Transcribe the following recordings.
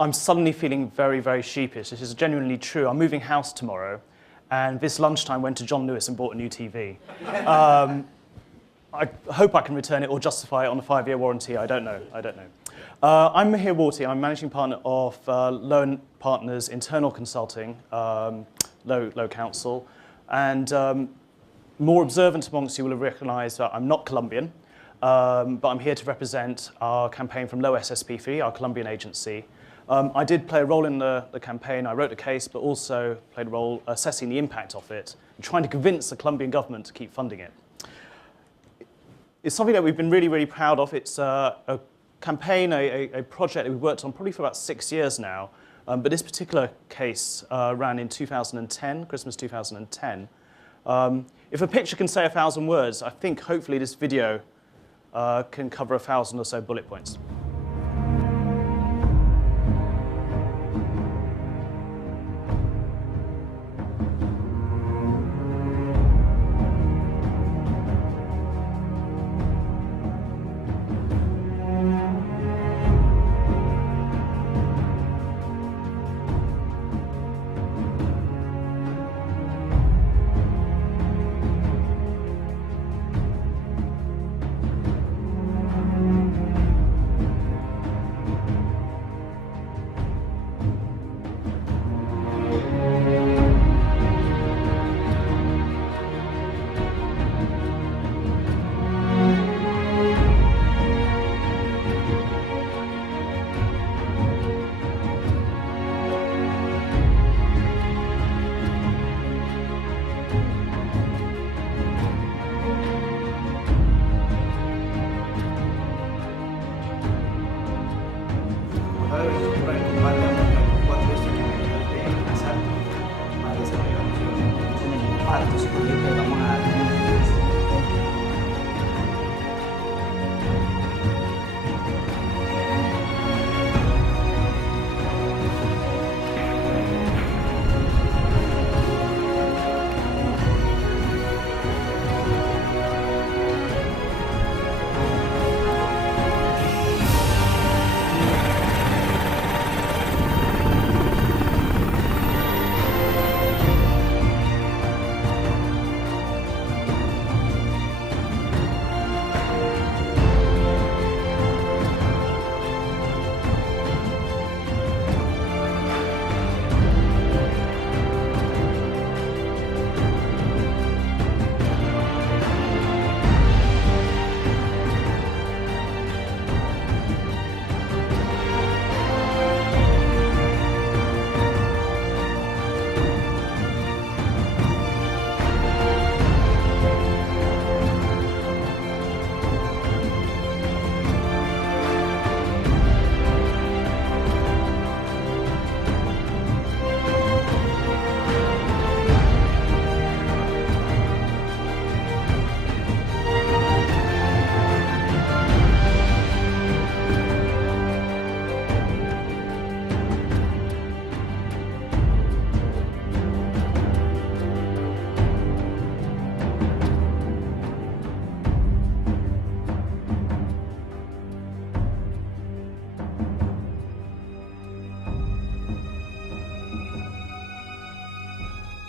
I'm suddenly feeling very, very sheepish. This is genuinely true. I'm moving house tomorrow, and this lunchtime went to John Lewis and bought a new TV. I hope I can return it or justify it on a 5-year warranty. I don't know. I'm Mihir Warty. I'm managing partner of Low Partners Internal Consulting, Low Counsel, and more observant amongst you will have recognised that I'm not Columbian, but I'm here to represent our campaign from Low SSP3, our Columbian agency. I did play a role in the campaign. I wrote the case, but also played a role assessing the impact of it and trying to convince the Colombian government to keep funding it. It's something that we've been really, really proud of. It's a campaign, a project that we've worked on probably for about 6 years now. But this particular case ran in 2010, Christmas 2010. If a picture can say 1,000 words, I think hopefully this video can cover 1,000 or so bullet points.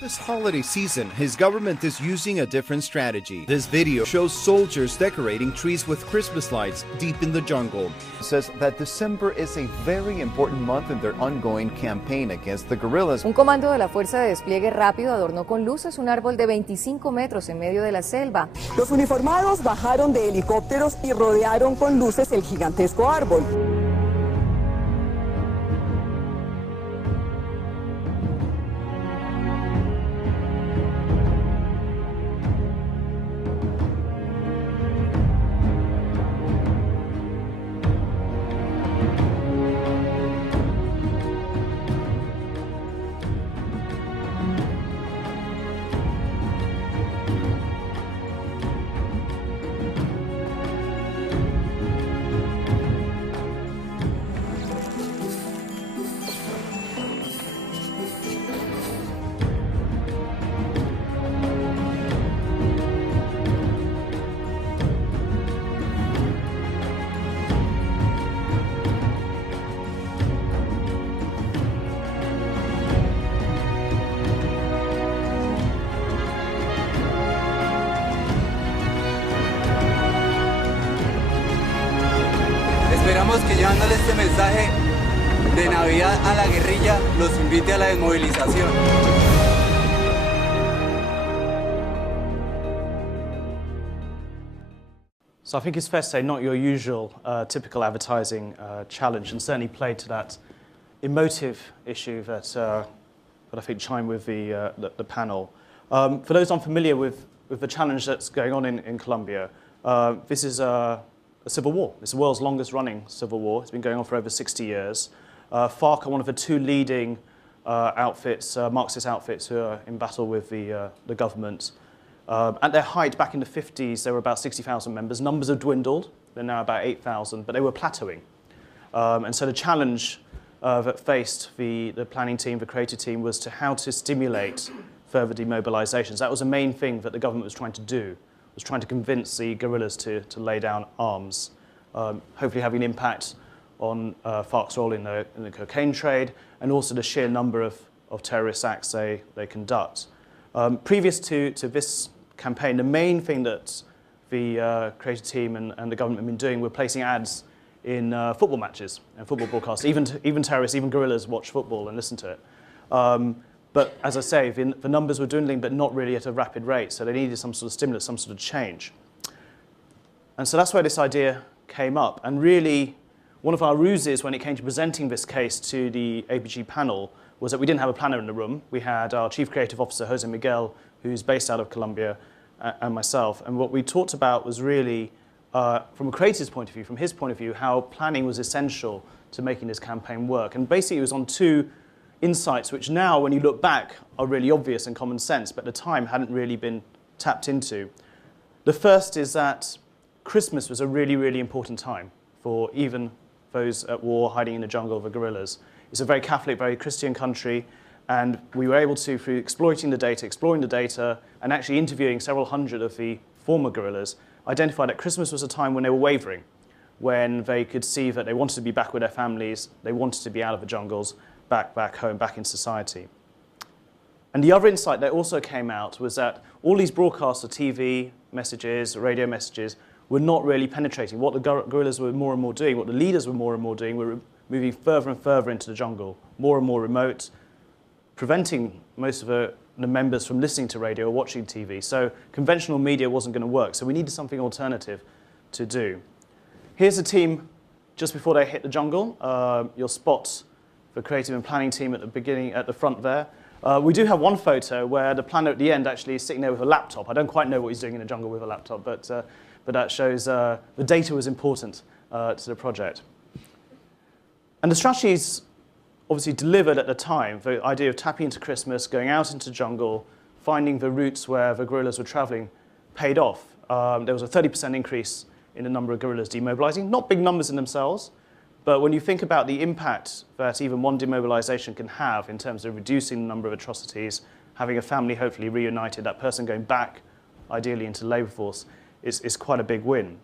This holiday season, his government is using a different strategy. This video shows soldiers decorating trees with Christmas lights deep in the jungle. It says that December is a very important month in their ongoing campaign against the guerrillas. Un comando de la Fuerza de Despliegue Rápido adornó con luces un árbol de 25 metros en medio de la selva. Los uniformados bajaron de helicópteros y rodearon con luces el gigantesco árbol. Esperamos que llevándole este mensaje de Navidad a la guerrilla los invite a la desmovilización. So I think it's fair to say not your usual typical advertising challenge, and certainly played to that emotive issue that I think chimed with the panel. For those unfamiliar with the challenge that's going on in Colombia, this is a civil war. It's the world's longest running civil war. It's been going on for over 60 years. FARC are one of the two leading outfits, Marxist outfits, who are in battle with the government. At their height, back in the 50s, there were about 60,000 members. Numbers have dwindled. They're now about 8,000, but they were plateauing. And so the challenge that faced the planning team, the creative team, was to how to stimulate further demobilizations. That was the main thing that the government was trying to do, was trying to convince the guerrillas to lay down arms, hopefully having an impact on FARC's role in the cocaine trade, and also the sheer number of terrorist acts they conduct. Previous to this campaign, the main thing that the creative team and the government have been doing were placing ads in football matches and football broadcasts. Even terrorists, even guerrillas watch football and listen to it. But as I say, the numbers were dwindling, but not really at a rapid rate, so they needed some sort of stimulus, some sort of change. And so that's where this idea came up. And really, one of our ruses when it came to presenting this case to the APG panel was that we didn't have a planner in the room. We had our Chief Creative Officer, Jose Miguel, who's based out of Colombia, and myself. And what we talked about was really, from a creative's point of view, from his point of view, how planning was essential to making this campaign work. And basically it was on two insights which now, when you look back, are really obvious and common sense, but at the time hadn't really been tapped into. The first is that Christmas was a really, really important time for even those at war hiding in the jungle of the guerrillas. It's a very Catholic, very Christian country, and we were able to, through exploring the data, and actually interviewing several hundred of the former guerrillas, identify that Christmas was a time when they were wavering, when they could see that they wanted to be back with their families, they wanted to be out of the jungles, back home, back in society. And the other insight that also came out was that all these broadcasts of TV messages, radio messages, were not really penetrating. What the guerrillas were more and more doing, what the leaders were more and more doing, were moving further and further into the jungle, more and more remote, preventing most of the members from listening to radio or watching TV. So conventional media wasn't going to work. So we needed something alternative to do. Here's the team just before they hit the jungle. You'll spot the creative and planning team at the beginning, at the front there. We do have one photo where the planner at the end actually is sitting there with a laptop. I don't quite know what he's doing in the jungle with a laptop, but that shows the data was important to the project. And the strategies obviously delivered at the time. The idea of tapping into Christmas, going out into jungle, finding the routes where the guerrillas were traveling paid off. There was a 30% increase in the number of guerrillas demobilizing. Not big numbers in themselves, but when you think about the impact that even one demobilization can have in terms of reducing the number of atrocities, having a family hopefully reunited, that person going back ideally into the labor force, is quite a big win.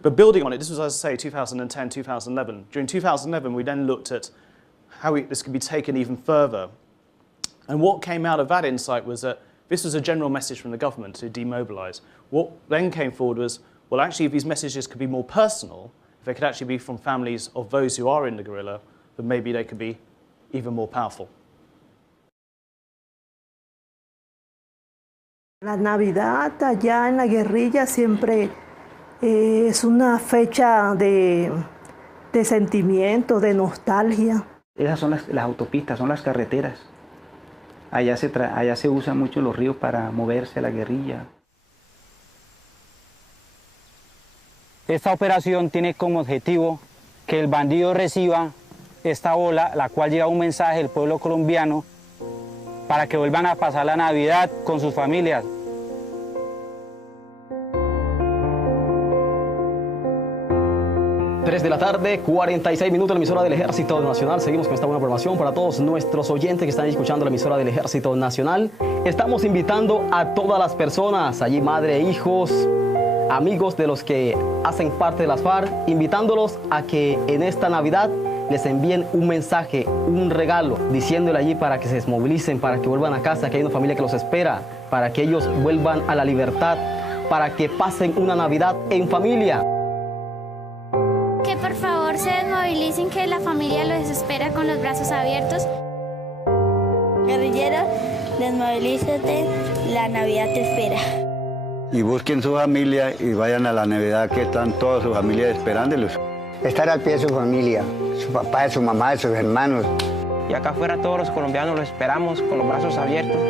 But building on it, this was, as I say, 2010, 2011. During 2011, we then looked at how this could be taken even further. And what came out of that insight was that this was a general message from the government to demobilize. What then came forward was, well, actually, if these messages could be more personal, if they could actually be from families of those who are in the guerrilla, then maybe they could be even more powerful. La Navidad allá en la guerrilla siempre es una fecha de sentimiento, de nostalgia. Esas son las autopistas, son las carreteras. Allá se usan mucho los ríos para moverse la guerrilla. Esta operación tiene como objetivo que el bandido reciba esta bola, la cual lleva un mensaje del pueblo colombiano para que vuelvan a pasar la Navidad con sus familias. 3 de la tarde, 46 minutos, la emisora del Ejército Nacional. Seguimos con esta buena programación para todos nuestros oyentes que están escuchando la emisora del Ejército Nacional. Estamos invitando a todas las personas, allí madre, hijos, amigos de los que hacen parte de las FARC, invitándolos a que en esta Navidad les envíen un mensaje, un regalo, diciéndole allí para que se desmovilicen, para que vuelvan a casa, que hay una familia que los espera, para que ellos vuelvan a la libertad, para que pasen una Navidad en familia. Que por favor se desmovilicen, que la familia los espera con los brazos abiertos. Guerrillero, desmovilízate, la Navidad te espera. Y busquen su familia y vayan a la Navidad, que están toda su familia esperándolos. Estar al pie de su familia, su papá, su mamá, sus hermanos. Y acá afuera todos los colombianos los esperamos con los brazos abiertos.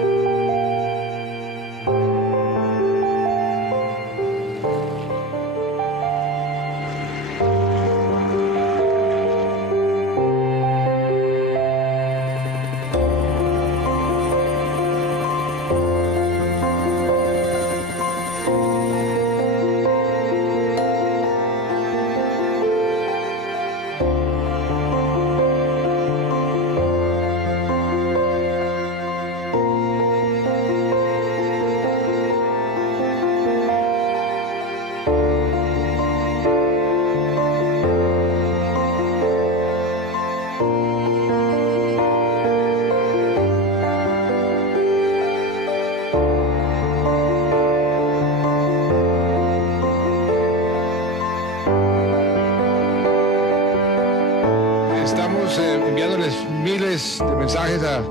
Estamos enviándoles miles de mensajes a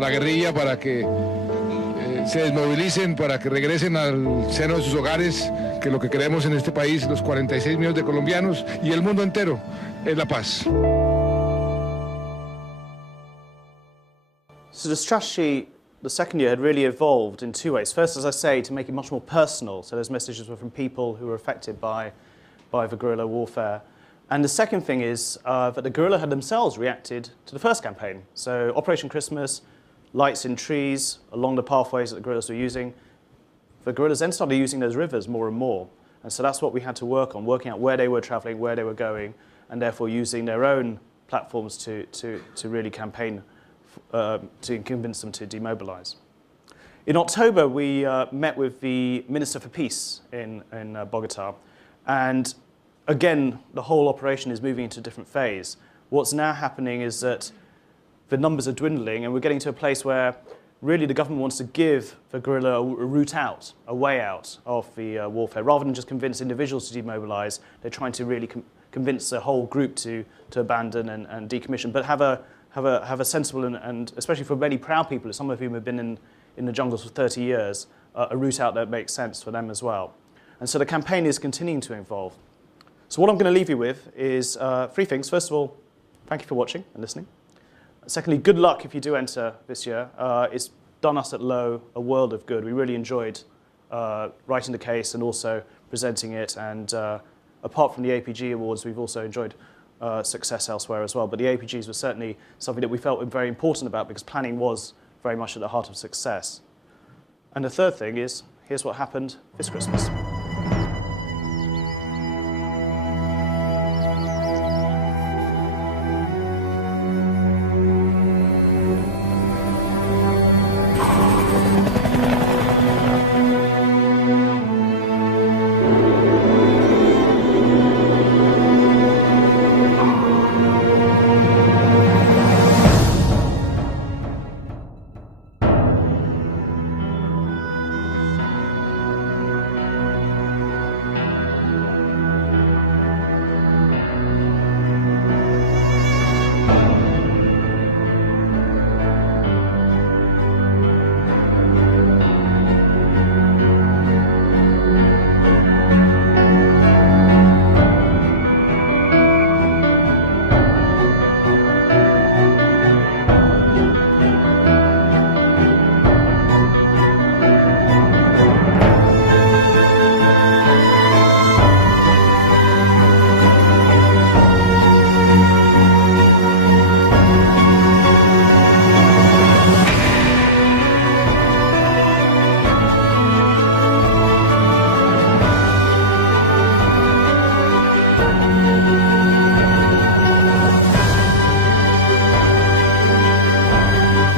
la guerrilla para que se desmovilicen, para que regresen al seno de sus hogares, que lo que queremos en este país, los 46 millones de colombianos y el mundo entero, es la paz. So the strategy the second year had really evolved in two ways. First, as I say, to make it much more personal, so those messages were from people who were affected by the guerrilla warfare. And the second thing is that the guerrilla had themselves reacted to the first campaign. So Operation Christmas, lights in trees along the pathways that the guerrillas were using. The guerrillas then started using those rivers more and more. And so that's what we had to work on, working out where they were traveling, where they were going, and therefore using their own platforms to really campaign, to convince them to demobilize. In October, we met with the Minister for Peace in Bogota. And again, the whole operation is moving into a different phase. What's now happening is that the numbers are dwindling, and we're getting to a place where really the government wants to give the guerrilla a route out, a way out of the warfare. Rather than just convince individuals to demobilize, they're trying to really convince the whole group to abandon and decommission, but have a sensible and especially for many proud people, some of whom have been in the jungles for 30 years, a route out that makes sense for them as well. And so the campaign is continuing to evolve. So what I'm going to leave you with is three things. First of all, thank you for watching and listening. Secondly, good luck if you do enter this year. It's done us at Low a world of good. We really enjoyed writing the case and also presenting it. And apart from the APG awards, we've also enjoyed success elsewhere as well. But the APGs were certainly something that we felt very important about because planning was very much at the heart of success. And the third thing is, here's what happened this Christmas.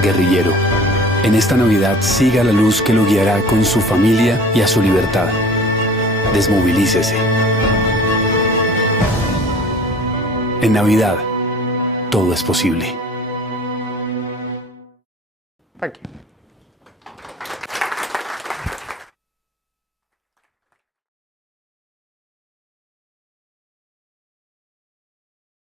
Guerrillero, en esta Navidad siga la luz que lo guiará con su familia y a su libertad. Desmovilícese. En Navidad, todo es posible. Thank you.